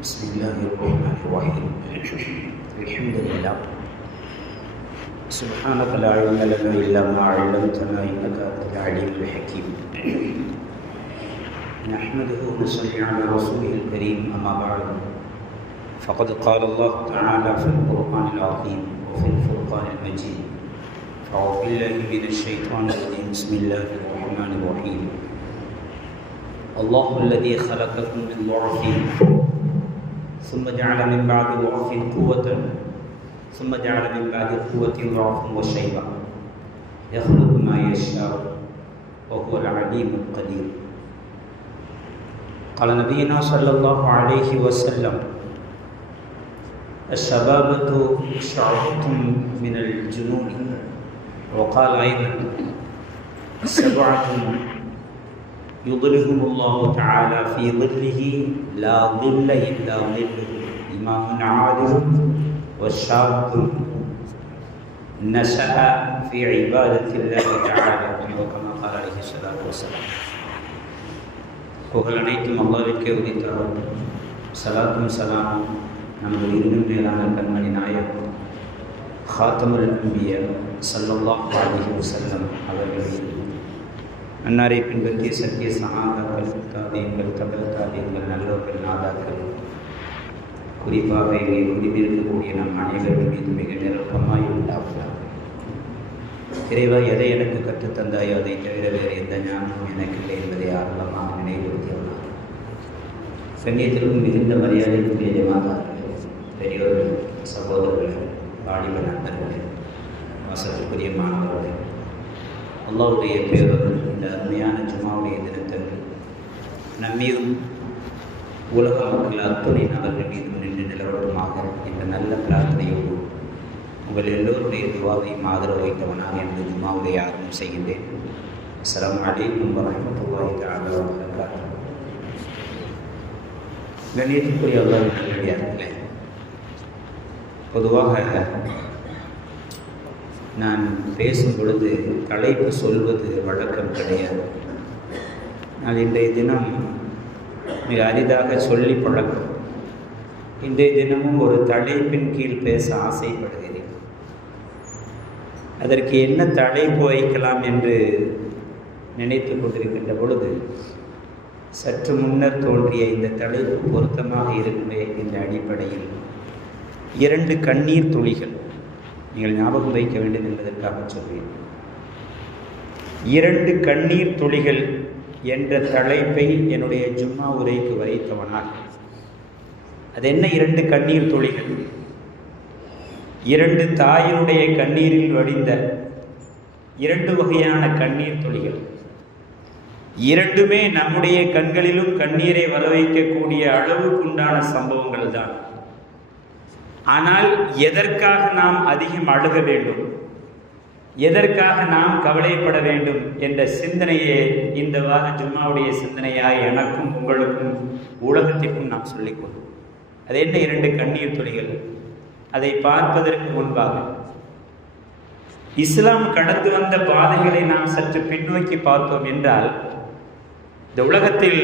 بسم الله الرحمن الرحيم الحمد لله سبحانك لا علم لنا إلا ما علمتنا إنك أنت العليم الحكيم نحمده ونصلي على رسوله الكريم أما بعد فقد قال الله تعالى في القرآن العظيم وفي الفرقان المجيد أعوذ بالله من الشيطان الرجيم بسم الله الرحمن الرحيم الله الذي خلقكم من ضعف ثم جعل من بعد ضعف قوة ثم جعل من بعد قوة ضعفا وشيبا يخلق ما يشاء وهو العليم القدير. قال نبينا صلى الله عليه وسلم الشبابة شعبة من الجنون. وقال أيضا سبعة يظلهم الله تعالى في ظله لا ظل إلا ظله إمام عادل والشاب نشأ في عبادة الله تعالى وكما قال عليه الصلاة والسلام. புகழ் அனைத்தும் அல்லாஹ்விற்கே உரித்தாகும். ஸலாத்தும் ஸலாமும் நமது உயிரினும் மேலான கண்மணி நாயகம் ஹாத்தமுல் அன்பியா ஸல்லல்லாஹு அலைஹி வஸல்லம் அவர்களை அன்னாரை பின்பற்றிய சத்திய சகாதாக்கள் தாதியங்கள் தபல் தாதியங்கள் நல்லோர்கள் நாதாக்கள் குறிப்பாக இங்கே குடிமிருக்கக்கூடிய நம் அனைவர்கள் மீது மிக நெருக்கமாய் உண்டாகிறார். இறைவா, எதை எனக்கு கற்றுத்தந்தாயோ அதை தவிர வேறு எந்த ஞானமும் எனக்கு இல்லை என்பதை ஆரம்பமாக நினைவுறுத்தியுள்ளார். சங்கீதத்திற்கும் மிகுந்த மரியாதைக்குரிய ஜமாதார்கள், பெரியோர்கள், சகோதரர்கள், வாலிப நண்பர்கள், வசதிக்குரிய மாணவர்கள், அல்லாஹ்வுடைய பேரொருள் இந்த அருமையான ஜும்மாவுடைய தினத்தன்று நம்மீதும் உலக மக்கள் அத்துணை நபர்கள் மீதும் நின்று நிலவரமாக என்ற நல்ல பிரார்த்தனையோடு உங்கள் எல்லோருடைய துவாவையும் ஆதரவு வைத்தவனாக எனது ஜும்மாவுடைய ஆரம்பம் செய்கின்றேன். அஸ்ஸலாமு அலைக்கும் வரஹ்மத்துல்லாஹி தஆலா வ பரகாத்துஹு. கண்ணியத்துக்குரிய அல்லாஹ்வின் நல்லடியார்களே, பொதுவாக நான் பேசும் பொழுது தலைப்பு சொல்வது வழக்கம் கிடையாது. நான் இன்றைய தினம் மிக அரிதாக சொல்லி பழக்கம். இன்றைய தினமும் ஒரு தலைப்பின் கீழ் பேச ஆசைப்படுகிறேன். அதற்கு என்ன தலைப்பு வைக்கலாம் என்று நினைத்து கொண்டிருக்கின்ற பொழுது சற்று முன்னர் தோன்றிய இந்த தலைப்பு பொருத்தமாக இருக்குமே என்ற அடிப்படையில் 2 கண்ணீர் துளிகள் நீங்கள் ஞாபகம் வைக்க வேண்டும் என்பதற்காக சொல்வேன். 2 கண்ணீர் துளிகள் என்ற தலைப்பை என்னுடைய ஜும்மா உரைக்கு வைத்தவனால் அது என்ன 2 கண்ணீர் துளிகள்? 2 தாயினுடைய கண்ணீரில் வடிந்த 2 வகையான கண்ணீர் துளிகள். 2மே நம்முடைய கண்களிலும் கண்ணீரை வர வைக்கக்கூடிய அளவுக்குண்டான சம்பவங்கள் தான். ஆனால் எதற்காக நாம் அதிகம் அழுக வேண்டும், எதற்காக நாம் கவலைப்பட வேண்டும் என்ற சிந்தனையே இந்த வார ஜும்மாவுடைய சிந்தனையாய் எனக்கும் உங்களுக்கும் உலகத்திற்கும் நாம் சொல்லிக்கொள்வோம். அது என்ன 2 கண்ணீர் துளிகள்? அதை பார்ப்பதற்கு முன்பாக இஸ்லாம் கடந்து வந்த பாதைகளை நாம் சற்று பின்னோக்கி பார்த்தோம் என்றால், இந்த உலகத்தில்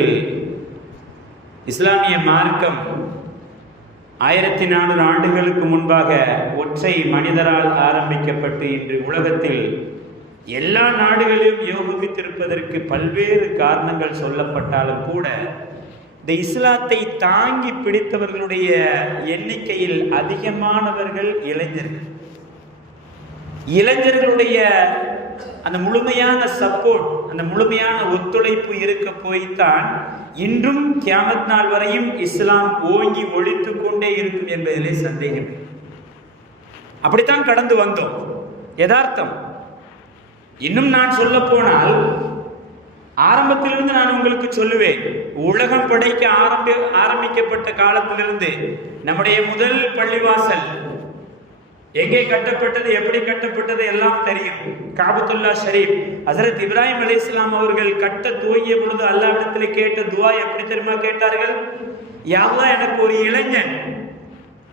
இஸ்லாமிய மார்க்கம் 1400 ஆண்டுகளுக்கு முன்பாக ஒற்றை மனிதரால் ஆரம்பிக்கப்பட்டு இன்று உலகத்தில் எல்லா நாடுகளிலும் யோகித்திருப்பதற்கு பல்வேறு காரணங்கள் சொல்லப்பட்டாலும் கூட இந்த இஸ்லாத்தை தாங்கி பிடித்தவர்களுடைய எண்ணிக்கையில் அதிகமானவர்கள் இளைஞர்கள். இளைஞர்களுடைய அந்த முழுமையான சப்போர்ட், அந்த முழுமையான ஒத்துழைப்பு இருக்க போய்த்தான் இன்றும் கியாமத் நாள் வரையும் இஸ்லாம் ஓங்கி ஒழித்து கொண்டே இருக்கும் என்பதிலே சந்தேகம். அப்படித்தான் கடந்து வந்தோம். யதார்த்தம். இன்னும் நான் சொல்ல போனால் ஆரம்பத்திலிருந்து நான் உங்களுக்கு சொல்லுவேன், உலகம் படைக்க ஆரம்பிக்கப்பட்ட காலத்திலிருந்து நம்முடைய முதல் பள்ளிவாசல் எங்கே கட்டப்பட்டது, எப்படி கட்டப்பட்டது எல்லாம் தெரியும். காபத்துல்லா ஷரீப் ஹஜ்ரத் இப்ராஹிம் அலைஹிஸ்ஸலாம் அவர்கள் கட்ட துவங்கிய பொழுது அல்லாஹ்விடத்தில் கேட்ட துஆ எப்படி தெரியுமா கேட்டார்கள்? யா அல்லாஹ், எனக்கு ஒரு இளைஞன்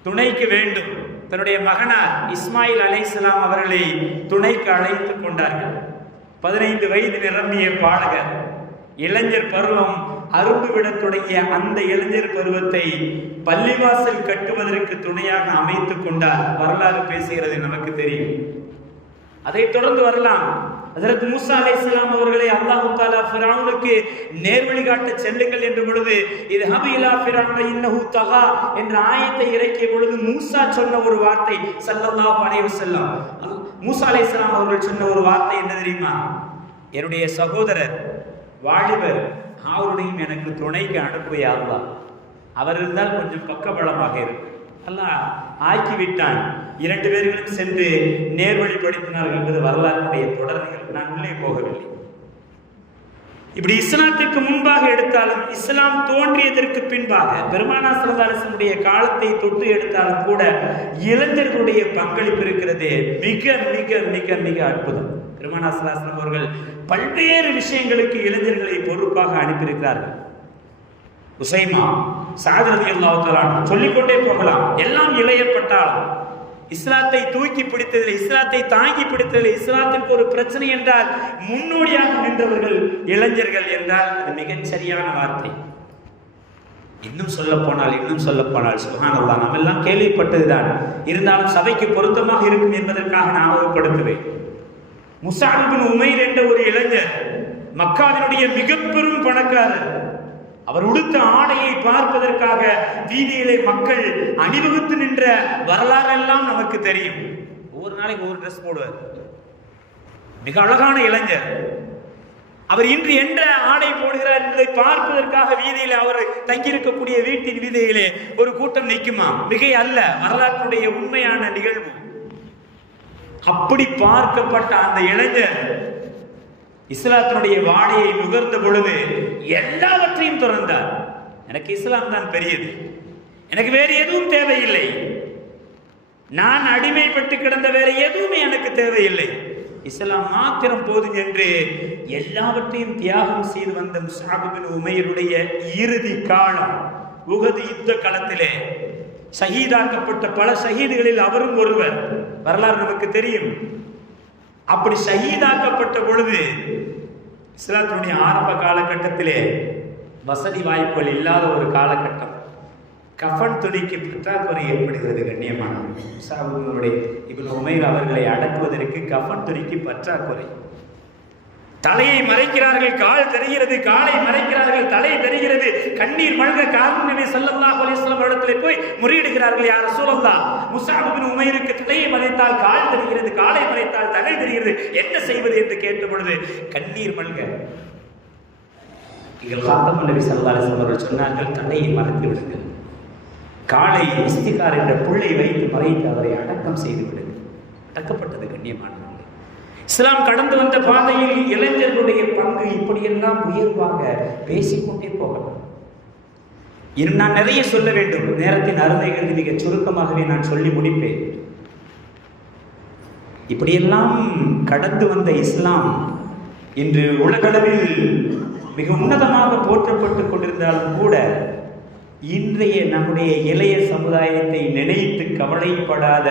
துணைக்கு வேண்டும். தன்னுடைய மகனார் இஸ்மாயில் அலைஹிஸ்ஸலாம் அவர்களை துணைக்கு அழைத்து கொண்டார்கள். 15 வயது நிரம்பிய பாலகர், இளைஞர் பருவம். அரும்பு விடத் தொடங்கிய அந்த இளைஞர் பருவத்தை பள்ளிவாசல் கட்டுவதற்கு துணையாக அமைத்துக் கொண்டார். வரலாறு பேசுகிறது, நமக்கு தெரியும். அதை தொடர்ந்து வரலாம். ஹஜ்ரத் மூசா அலைஹிஸ்ஸலாம் அவர்களை அல்லாஹ் தஆலா ஃபிரௌனுக்கு நேர்வழி காட்ட செல்லுங்கள் என்ற பொழுது இத்ஹபு இலா ஃபிரௌன இன்னஹு தகா என்ற ஆயத்தை இறக்கிய பொழுது மூசா சொன்ன ஒரு வார்த்தை, ஸல்லல்லாஹு அலைஹி வஸல்லம் மூசா அலைஹிஸ்ஸலாம் அவர்கள் சொன்ன ஒரு வார்த்தை என்ன தெரியுமா? என்னுடைய சகோதரர் வாலிபர் அவருடையும் எனக்கு துணைக்கு அனுப்பு யா அல்லாஹ். அவர் இருந்தால் கொஞ்சம் பக்கபலமாக இருக்கும். அல்லாஹ் ஆக்கிவிட்டான். 2 பேர்களும் சென்று நேர்வழிப்படுத்தினார்கள் என்பது வரலாற்றுடைய தொடர்கள். நான் உள்ளே போகவில்லை. இப்படி இஸ்லாத்திற்கு முன்பாக எடுத்தாலும், இஸ்லாம் தோன்றியதற்கு பின்பாக பெருமானார் ஸல்லல்லாஹு அலைஹி வஸல்லம் காலத்தை தொட்டு எடுத்தாலும் கூட இளைஞர்களுடைய பங்களிப்பு இருக்கிறது மிக மிக மிக மிக அற்புதம். பெருமானார் ஸல்லல்லாஹு அலைஹி வஸல்லம் அவர்கள் பல்வேறு விஷயங்களுக்கு இளைஞர்களை பொறுப்பாக அனுப்பியிருக்கிறார்கள். உசைமா, சஅத் ரலியல்லாஹு தஆலா சொல்லிக்கொண்டே போகலாம். எல்லாம் இளையப்பட்டால் இஸ்லாத்தை தூக்கி பிடித்ததில், இஸ்லாத்தை தாங்கி பிடித்ததில், இஸ்லாத்திற்கு ஒரு பிரச்சனை என்றால் முன்னோடியாக நின்றவர்கள் இளைஞர்கள் என்றால் அது மிகச் சரியான வார்த்தை. இன்னும் சொல்ல போனால் சுப்ஹானல்லாஹ், நாம் எல்லாம் கேள்விப்பட்டதுதான். இருந்தாலும் சபைக்கு பொருத்தமாக இருக்கும் என்பதற்காக நான் ஞாபகப்படுத்துவேன். முஸஅப் இப்னு உமைர் என்ற ஒரு இளைஞர், மக்காவினுடைய மிக பெரும் பணக்காரர். அவர் உடுத்த ஆடையை பார்ப்பதற்காக வீதியிலே மக்கள் அணிவகுத்து நின்ற வரலாறெல்லாம் நமக்கு தெரியும். ஒவ்வொரு நாளைக்கு ஒரு ட்ரெஸ் போடுவார். மிக அழகான இளைஞர். அவர் இன்று என்ற ஆடை போடுகிறார் என்பதை பார்ப்பதற்காக வீதியிலே அவர் தங்கியிருக்கக்கூடிய வீட்டின் வீதியிலே ஒரு கூட்டம் நிற்குமா? மிகை அல்ல, வரலாற்றுடைய உண்மையான நிகழ்வு. அப்படி பார்க்கப்பட்ட அந்த இளைஞர் இஸ்லாத்தினுடைய வாடையை நுகர்ந்த பொழுது எல்லாவற்றையும் துறந்தார். எனக்கு இஸ்லாம் தான் பெரியது, எனக்கு வேறு எதுவும் தேவையில்லை, நான் அடிமைப்பட்டு கிடந்த வேற எதுவுமே எனக்கு தேவையில்லை, இஸ்லாம் மாத்திரம் போதும் என்று எல்லாவற்றையும் தியாகம் செய்து வந்த முஸஅப் இப்னு உமைருடைய இறுதி காலம் உஹது யுத்த களத்திலே ஷஹீதாக்கப்பட்ட பல ஷஹீதுகளில் அவரும் ஒருவர். வரலாறு நமக்கு தெரியும். அப்படி ஷஹீதாக்கப்பட்ட பொழுது இஸ்லாத்தினுடைய ஆரம்ப காலகட்டத்திலே வசதி வாய்ப்புகள் இல்லாத ஒரு காலகட்டம். கஃன் துணிக்கு பற்றாக்குறை ஏற்படுகிறது. கண்ணியமானவர்கள், முஸஅப் இப்னு உமைர் அவர்களை அடக்குவதற்கு கஃன் துணிக்கு பற்றாக்குறை. தலையை மறைக்கிறார்கள், கால் தெரிகிறது, காலை மறைக்கிறார்கள், தலை தெரிகிறது. கண்ணீர் மல்க காரணம் நபி ஸல்லல்லாஹு அலைஹி வஸல்லம் இடத்திலே போய் முறையிடுகிறார்கள். யா ரசூலல்லாஹ், முஸஅப் இப்னு உமைருக்கு தலையை மறைத்தால் கால் தெரிகிறது, காலை மறைத்தால் தலை தெரிகிறது, என்ன செய்வது என்று கேட்ட பொழுது கண்ணீர் மல்க காத்தமுன் நபி ஸல்லல்லாஹு அலைஹி வஸல்லம் அவர்கள் சொன்னார்கள், தலையை மறைத்து விடுங்கள், காலை இஸ்திகார் என்ற புள்ளை வைத்து மறைத்து அவரை அடக்கம் செய்து விடுங்கள். அடக்கப்பட்டது. கண்ணியமானவர்கள், இஸ்லாம் கடந்து வந்த பாதையில் இளைஞர்களுடைய பங்கு இப்படியெல்லாம் உயர்வாக பேசிக்கொண்டே போகலாம். இன்னும் நான் நிறைய சொல்ல வேண்டும். நேரத்தின் அருமைகள் மிக சுருக்கமாகவே நான் சொல்லி முடிப்பேன். இப்படியெல்லாம் கடந்து வந்த இஸ்லாம் இன்று உலகளவில் மிக உன்னதமாக போற்றப்பட்டுக் கொண்டிருந்தாலும் கூட இன்றைய நம்முடைய இளைய சமுதாயத்தை நினைத்து கவலைப்படாத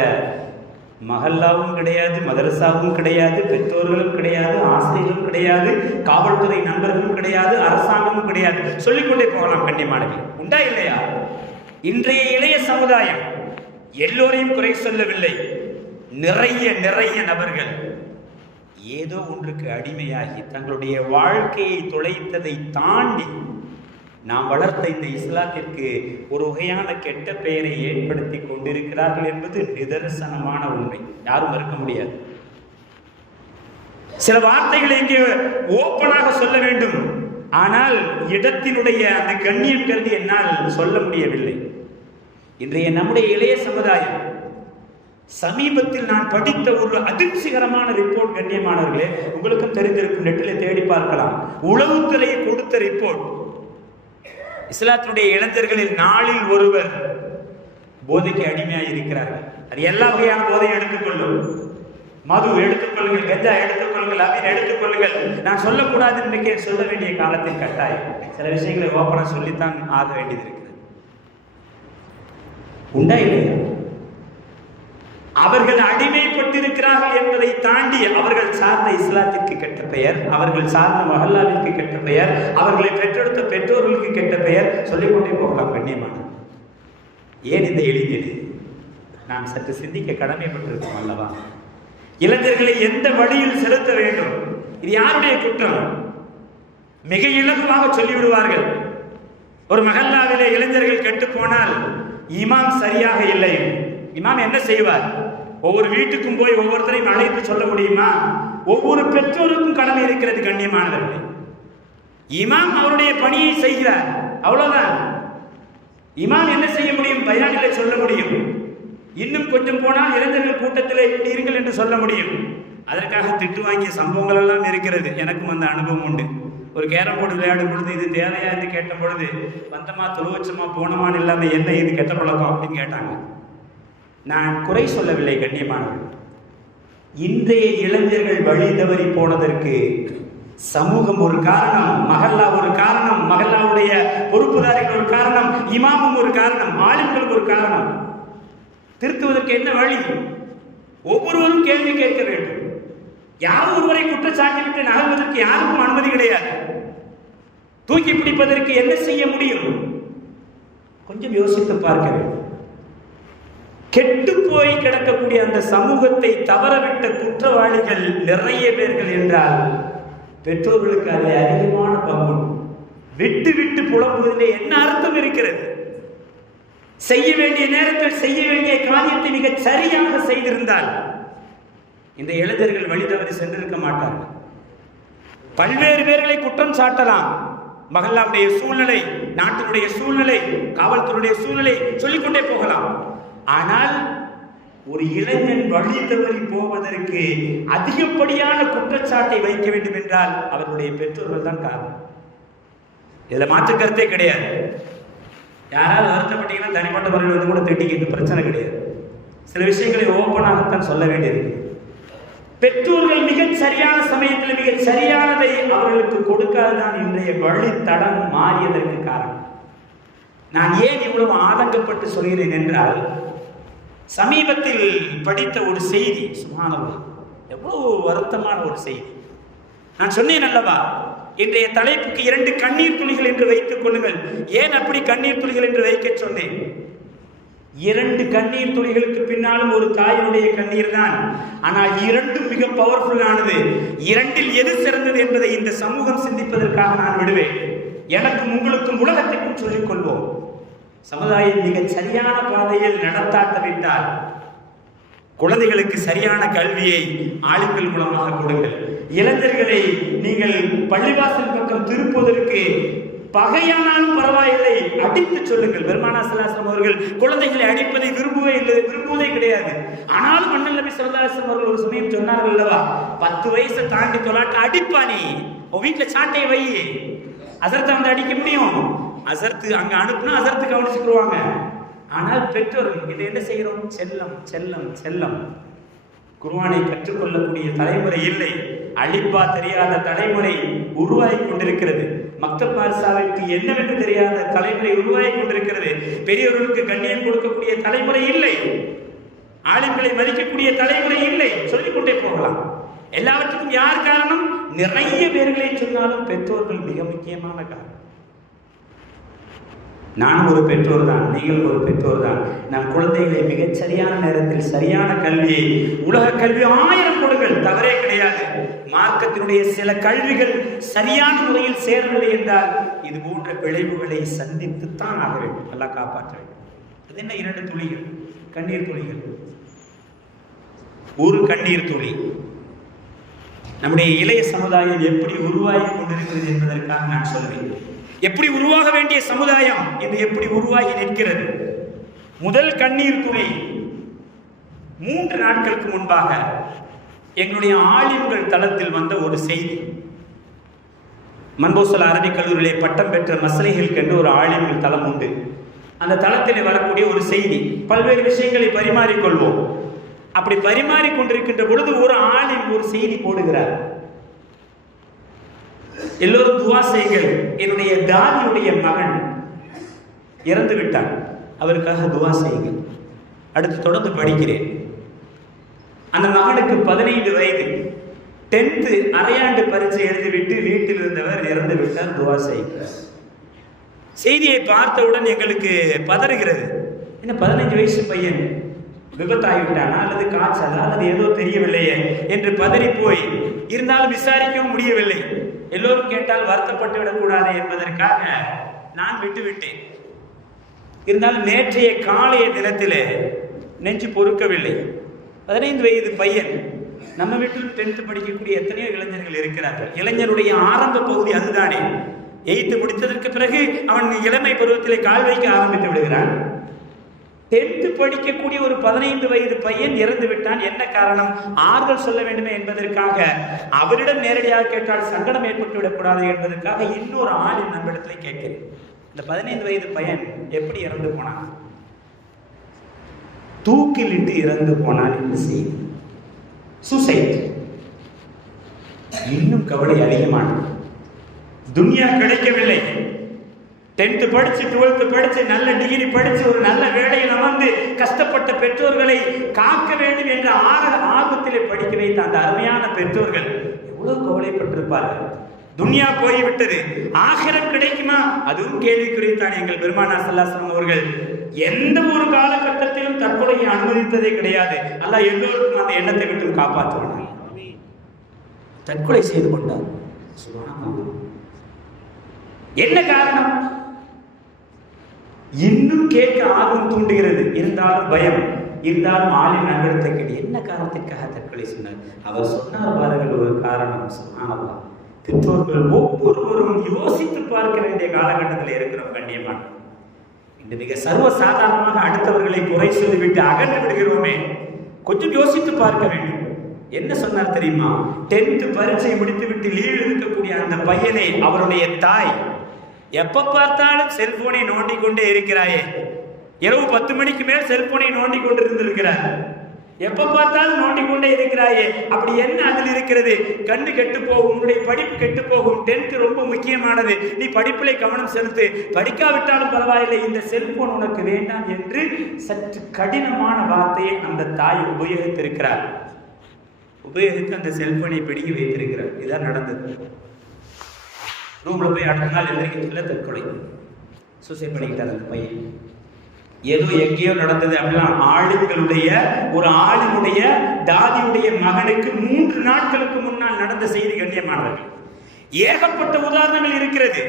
மஹல்லாவும் கிடையாது, மதரசாவும் கிடையாது, பெற்றோர்களும் கிடையாது, ஆசிரியர்களும் கிடையாது, காவல்துறை நண்பர்களும் கிடையாது, அரசாங்கமும் கிடையாது, சொல்லிக்கொண்டே போகலாம். கண்ணியமானவர்களே, உண்டா இல்லையா? இன்றைய இளைய சமுதாயம், எல்லோரையும் குறை சொல்லவில்லை, நிறைய நபர்கள் ஏதோ ஒன்றுக்கு அடிமையாகி தங்களுடைய வாழ்க்கையை தொலைத்ததை தாண்டி நாம் வளர்த்த இந்த இஸ்லாத்திற்கு ஒரு வகையான கெட்ட பெயரை ஏற்படுத்தி கொண்டிருக்கிறார்கள் என்பது நிதர்சனமான உண்மை. யாரும் மறுக்க முடியாது. சில வார்த்தைகளை இங்கே ஓப்பனாக சொல்ல வேண்டும், ஆனால் இடத்தினுடைய அந்த கண்ணியம் கருதி என்னால் சொல்ல முடியவில்லை. இன்றைய நம்முடைய இளைய சமுதாயம், சமீபத்தில் நான் படித்த ஒரு அதிர்ச்சிகரமான ரிப்போர்ட், கண்ணியமானவர்களே, உங்களுக்கும் தெரிந்திருக்கும், நெட்டிலே தேடி பார்க்கலாம். உளவுத்துறை கொடுத்த ரிப்போர்ட். இஸ்லாத்துடைய இளைஞர்களில் 4 ஒருவர் போதைக்கு அடிமையாக இருக்கிறார்கள். அது எல்லா வகையான போதையும் எடுத்துக்கொள்ளும். மது எடுத்துக்கொள்ளுங்கள், கஞ்சா எடுத்துக்கொள்ளுங்கள், அமீன் எடுத்துக்கொள்ளுங்கள். நான் சொல்லக்கூடாது இன்றைக்கே சொல்ல வேண்டிய காலத்தில் கட்டாயம் சில விஷயங்களை ஓப்பனா சொல்லித்தான் ஆக வேண்டியது இருக்கிறது. உண்டா இல்லையா? அவர்கள் அடிமைப்பட்டிருக்கிறார்கள் என்பதை தாண்டி அவர்கள் சார்ந்த இஸ்லாத்திற்கு கெட்ட பெயர், அவர்கள் சார்ந்த மஹல்லாவிற்கு கெட்ட பெயர், அவர்களை பெற்றெடுத்த பெற்றோர்களுக்கு கெட்ட பெயர், சொல்லிக்கொண்டே போகலாம். கண்ணியமான ஏன் இந்த எளிதில் நாம் சற்று சிந்திக்க கடமைப்பட்டிருக்கோம் அல்லவா? இளைஞர்களை எந்த வழியில் செலுத்த வேண்டும்? இது யாருடைய குற்றம்? மிக இலகுவாக சொல்லிவிடுவார்கள். ஒரு மஹல்லாவிலே இளைஞர்கள் கெட்டு போனால் இமாம் சரியாக இல்லை. இமாம் என்ன செய்வார்? ஒவ்வொரு வீட்டுக்கும் போய் ஒவ்வொருத்தரையும் அழைத்து சொல்ல முடியுமா? ஒவ்வொரு பெற்றோருக்கும் கடமை இருக்கிறது. கண்ணியமானவர்களே, இமாம் அவருடைய பணியை செய்கிறார், அவ்வளவுதான். இமாம் என்ன செய்ய முடியும்? பயானிலே சொல்ல முடியும். இன்னும் கொஞ்சம் போனால் இளைஞர்கள் கூட்டத்தில் இப்படி இருங்கள் என்று சொல்ல முடியும். அதற்காக திட்டு வாங்கிய சம்பவங்கள் எல்லாம் இருக்கிறது. எனக்கும் அந்த அனுபவம் உண்டு. ஒரு கேரம் போர்டு விளையாடும் பொழுது இது தேவையா என்று கேட்ட பொழுது, வந்தமா தொழுவச்சமா போனமான்னு இல்லாம என்ன இது கெட்ட பழக்கம் அப்படின்னு கேட்டாங்க. நான் குறை சொல்லவில்லை கண்ணியமானவர்கள். இன்றைய இளைஞர்கள் வழி தவறி போனதற்கு சமூகம் ஒரு காரணம், மஹல்லா ஒரு காரணம், மஹல்லாவுடைய பொறுப்புதாரிகள் ஒரு காரணம், இமாமும் ஒரு காரணம், ஆலிம்களும் ஒரு காரணம். திருத்துவதற்கு என்ன வழி? ஒவ்வொருவரும் கேள்வி கேட்க வேண்டும். யார் ஒருவரை குற்றச்சாட்டி விட்டு நகர்வதற்கு யாருக்கும் அனுமதி கிடையாது. தூக்கி பிடிப்பதற்கு என்ன செய்ய முடியும்? கொஞ்சம் யோசித்து பார்க்க வேண்டும். கெட்டு போய் கிடக்கக்கூடிய அந்த சமூகத்தை தவறவிட்ட குற்றவாளிகள் நிறைய பேர்கள் என்றால் பெற்றோர்களுக்கு அதில் அதிகமான பங்கு. விட்டு விட்டு புலம்புவதிலே என்ன அர்த்தம் இருக்கிறது? செய்ய வேண்டிய நேரத்தில் செய்ய வேண்டிய காரியத்தை மிக சரியாக செய்திருந்தால் இந்த இளைஞர்கள் வழி தவறி சென்றிருக்க மாட்டார்கள். பல்வேறு பேர்களை குற்றம் சாட்டலாம். மஹல்லாவுடைய சூழ்நிலை, நாட்டினுடைய சூழ்நிலை, காவல்துறையுடைய சூழ்நிலை, சொல்லிக்கொண்டே போகலாம். ஆனால் ஒரு இளைஞன் வழி தவறி போவதற்கு அதிகப்படியான குற்றச்சாட்டை வைக்க வேண்டும் என்றால் அவர்களுடைய பெற்றோர்கள் தான் காரணம். இதுல மாற்று கருத்தே கிடையாது. யாராவது வருத்தப்பட்டீங்கன்னா தனிப்பட்ட முறையில் வந்து கூட திட்டிக்கிறது பிரச்சனை கிடையாது. சில விஷயங்களை ஓப்பனாகத்தான் சொல்ல வேண்டியிருக்கு. பெற்றோர்கள் மிகச் சரியான சமயத்தில் மிகச் சரியானதை அவர்களுக்கு கொடுக்காதுதான் இன்றைய வழித்தடம் மாறியதற்கு காரணம். நான் ஏன் இவ்வளவு ஆதங்கப்பட்டு சொல்கிறேன் என்றால், சமீபத்தில் படித்த ஒரு செய்தி, சுப்ஹானல்லாஹ், எவ்வளவு வருத்தமான ஒரு செய்தி. நான் சொன்னேன் அல்லவா, இன்றைய தலைப்புக்கு 2 கண்ணீர் துளிகள் என்று வைத்துக் கொள்ளுங்கள். ஏன் அப்படி கண்ணீர் துளிகள் என்று வைக்க சொன்னேன்? 2 கண்ணீர் துளிகளுக்கு பின்னாலும் ஒரு தாயினுடைய கண்ணீர் தான். ஆனால் 2 மிக பவர்ஃபுல்லானது. 2இல் எது சிறந்தது என்பதை இந்த சமூகம் சிந்திப்பதற்காக நான் விடுவேன். எனக்கும் உங்களுக்கும் உலகத்திற்கும் சொல்லிக் கொள்வோம். சமுதாயம் மிக சரியான பாதையில் நடத்தாட்டவிட்டால் குழந்தைகளுக்கு சரியான கல்வியை ஆளுங்கள் மூலமாக கொடுங்கள். இளைஞர்களை நீங்கள் பள்ளிவாசல் பக்கம் திருப்புவதற்கு பகையானாலும் பரவாயில்லை, அடித்து சொல்லுங்கள். பெருமானா ஸல்லல்லாஹு அலைஹி வஸல்லம் அவர்கள் குழந்தைகளை அடிப்பதை விரும்புவதே கிடையாது. ஆனாலும் அண்ணல் நபி ஸல்லல்லாஹு அலைஹி வஸல்லம் அவர்கள் ஒரு சமயம் சொன்னார்கள் அல்லவா, 10 வயசை தாண்டி தொலாட்ட அடிப்பானி, உன் வீட்டுல சாட்டையை வை. அசர்த்தை வந்து அடிக்க முடியும்? அசர்த்து அங்க அனுப்புனா அசர்த்து கவனிச்சுக்குருவாங்க. ஆனால் பெற்றோர்கள் இதை என்ன செய்கிறோம்? செல்லம் செல்லம் செல்லம். குர்ஆனை கற்றுக்கொள்ளக்கூடிய தலைமுறை இல்லை. அலிப்பா தெரியாத தலைமுறை உருவாகி கொண்டிருக்கிறது. மக்தப் மதரசாவிற்கு என்னவென்று தெரியாத தலைமுறை உருவாகி கொண்டிருக்கிறது. பெரியவர்களுக்கு கண்ணியம் கொடுக்கக்கூடிய தலைமுறை இல்லை. ஆளுங்களை மதிக்கக்கூடிய தலைமுறை இல்லை. சொல்லிக்கொண்டே போகலாம். எல்லாவற்றுக்கும் யார் காரணம்? நிறைய பேர்களை சொன்னாலும் பெற்றோர்கள் மிக முக்கியமான காரணம். நான் ஒரு பெற்றோர் தான், நீங்கள் ஒரு பெற்றோர் தான். நம் குழந்தைகளை மிகச் சரியான நேரத்தில் சரியான கல்வியை, உலக கல்வி 1000 கொடுங்கள், தவறே கிடையாது. மார்க்கத்தினுடைய சில கல்விகள் சரியான முறையில் சேரவில்லை என்றால் இது போன்ற விளைவுகளை சந்தித்துத்தான் ஆக வேண்டும். எல்லாம் காப்பாற்ற வேண்டும். அது என்ன 2 துளிகள், கண்ணீர் துளிகள். ஒரு கண்ணீர் துளி நம்முடைய இளைய சமுதாயம் எப்படி உருவாகி கொண்டிருக்கிறது என்பதற்காக நான் சொல்வேன். எப்படி உருவாக வேண்டிய சமுதாயம் இது எப்படி உருவாகி நிற்கிறது. முதல் கண்ணீர் துளி 3 நாட்களுக்கு முன்பாக எங்களுடைய ஆலிம்கள் தளத்தில் வந்த ஒரு செய்தி. மன்போசல் அரபிக் கல்லூரியிலே பட்டம் பெற்ற மஸ்லைகளுக்கு என்று ஒரு ஆலிம்கள் தளம் உண்டு. அந்த தளத்தில் வரக்கூடிய ஒரு செய்தி, பல்வேறு விஷயங்களை பரிமாறிக்கொள்வோம். அப்படி பரிமாறிக்கொண்டிருக்கின்ற பொழுது ஒரு ஆலிம் ஒரு செய்தி போடுகிறார். எல்லோரும் துவா செய்யுங்கள், என்னுடைய தாதியுடைய மகன் இறந்து விட்டார், அவருக்காக துவா செய்யுங்கள். அடுத்து தொடர்ந்து படிக்கிறேன். அந்த மகனுக்கு 15 வயது. 10th அரையாண்டு பரீட்சை எழுதிவிட்டு வீட்டில் இருந்தவர் இறந்து விட்டார். துவா செய்கிறார். செய்தியை பார்த்தவுடன் எங்களுக்கு பதறுகிறது. என்ன 15 வயசு பையன் விபத்தாகிவிட்டானா அல்லது காய்ச்சலா அல்லது ஏதோ தெரியவில்லையே என்று பதறி போய் இருந்தாலும் விசாரிக்கவும் முடியவில்லை. எல்லோரும் கேட்டால் வருத்தப்பட்டு விடக்கூடாது என்பதற்காக நான் விட்டுவிட்டேன். இருந்தாலும் நேற்றைய காலைய தினத்திலே நெஞ்சு பொறுக்கவில்லை. 15 வயது பையன். நம்ம வீட்டில் 10th படிக்கக்கூடிய எத்தனையோ இளைஞர்கள் இருக்கிறார்கள். இளைஞருடைய ஆரம்ப பகுதி அதுதானே. 8th முடித்ததற்கு பிறகு அவன் இளமை பருவத்திலே கால் வைக்க ஆரம்பித்து விடுகிறான். 10th படிக்கக்கூடிய ஒரு 15 வயது பையன் இறந்து விட்டான். என்ன காரணம்? ஆறுதல் சொல்ல வேண்டுமே என்பதற்காக, அவரிடம் நேரடியாக கேட்டால் சங்கடம் ஏற்பட்டு விடக்கூடாது என்பதற்காக இன்னொரு ஆளின் நம்மிடத்திலே கேட்கிறேன். இந்த 15 வயது பையன் எப்படி இறந்து போனான்? தூக்கிலிட்டு இறந்து போனான் என்று செய்தி. சூசைட். இன்னும் கவலை அதிகமானது. துனியா கிடைக்கவில்லை. 10th படிச்சு 12th படிச்சு நல்ல டிகிரி படிச்சு ஒரு நல்ல வேலையில் அமர்ந்து கஷ்டப்பட்ட பெற்றோர்களை காக்க வேண்டும் என்ற ஆர்வத்திலே படிக்க வைத்த அந்த அருமையான பெற்றோர்கள் எவ்வளவு கவலைப்பட்டிருப்பார்கள். துனியா போய்விட்டது, ஆகிரம் கிடைக்குமா? அதுவும் கேள்விக்குறித்தான். எங்கள் பெருமானார் ஸல்லல்லாஹு அலைஹி வஸல்லம் அவர்கள் எந்த ஒரு காலகட்டத்திலும் தற்கொலையை அனுமதித்ததே கிடையாது. அல்லாஹ் எல்லோருக்கும் அந்த எண்ணத்தை விட்டு காப்பாற்றுவாங்க. தற்கொலை செய்து கொண்டார். என்ன காரணம்? இன்னும் கேட்க ஆர்வம் தூண்டுகிறது, இருந்தாலும் பயம், இருந்தாலும் ஆளின் நகரத்தை கேட்டு என்ன காரணத்திற்காக தற்கொலை சொன்னார்? அவர் சொன்னார் பாருங்கள் ஒரு காரணம். சுப்ஹானல்லாஹ். பெற்றோர்கள் ஒவ்வொருவரும் யோசித்து பார்க்க வேண்டிய காலகட்டத்தில் இருக்கிறோம். கண்ணியமான இந்த மிக சர்வ சாதாரணமாக அடுத்தவர்களை குறை சொல்லிவிட்டு அகன்று விடுகிறோமே, கொஞ்சம் யோசித்து பார்க்க வேண்டும். என்ன சொன்னார் தெரியுமா? 10th பரீட்சை முடித்துவிட்டு லீவ் இருக்கக்கூடிய அந்த பையனை அவருடைய தாய், எப்ப பார்த்தாலும் செல்போனை நோண்டி கொண்டே இருக்கிறாயே, இரவு 10 மணிக்கு மேல் செல்போனை நோண்டி கொண்டு இருந்திருக்கிறார், எப்ப பார்த்தாலும் நோண்டி கொண்டே இருக்கிறாயே, அப்படி என்ன அதில் இருக்கிறது? கண்ணு கெட்டு போகும், உன்னுடைய படிப்பு கெட்டு போகும், 10th ரொம்ப முக்கியமானது, நீ படிப்பிலே கவனம் செலுத்து, படிக்காவிட்டாலும் பரவாயில்லை, இந்த செல்போன் உனக்கு வேண்டாம் என்று சற்று கடினமான வார்த்தையை அந்த தாய் உபயோகித்திருக்கிறார். உபயோகித்து அந்த செல்போனை பிடிங்கி வைத்திருக்கிறார். இதான் நடந்தது. ரூம்ல போய் அடுத்த நாள் எதிர்க்க தற்கொலை, சூசைட் பண்ணிக்கிட்டார் அந்த பையன். ஏதோ எங்கேயோ நடந்தது அப்படிலாம். ஆளுங்களுடைய ஒரு ஆளுடைய தாதியுடைய மகனுக்கு 3 நாட்களுக்கு முன்னால் நடந்த செய்தி. கண்ணியமானவர்கள், ஏகப்பட்ட உதாரணங்கள் இருக்கிறது.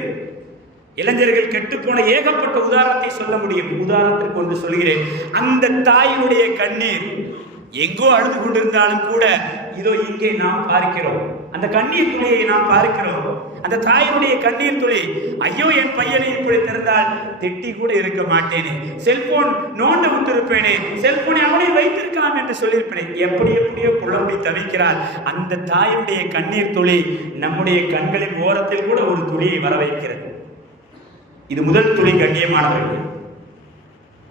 இளைஞர்கள் கெட்டுப்போன ஏகப்பட்ட உதாரணத்தை சொல்ல முடியும். உதாரணத்திற்கு ஒன்று சொல்கிறேன். அந்த தாயினுடைய கண்ணீர் எங்கோ அழுது கொண்டிருந்தாலும் கூட இதோ இங்கே நாம் பார்க்கிறோம். அந்த கண்ணீர் துளியை நாம் பார்க்கிறோம். அந்த தாயினுடைய கண்ணீர் துளி, ஐயோ என் பையனை இப்படி திறந்தால் திட்டி கூட இருக்க மாட்டேனே, செல்போன் நோண்ட விட்டு இருப்பேனே, செல்போனை அவனை வைத்திருக்கான் என்று சொல்லியிருப்பேனே, எப்படியோ புலம்பி தவிக்கிறார். அந்த தாயுடைய கண்ணீர் துளி நம்முடைய கண்களின் ஓரத்தில் கூட ஒரு துளியை வர வைக்கிறது. இது முதல் துளி. கண்ணியமானவர்கள்,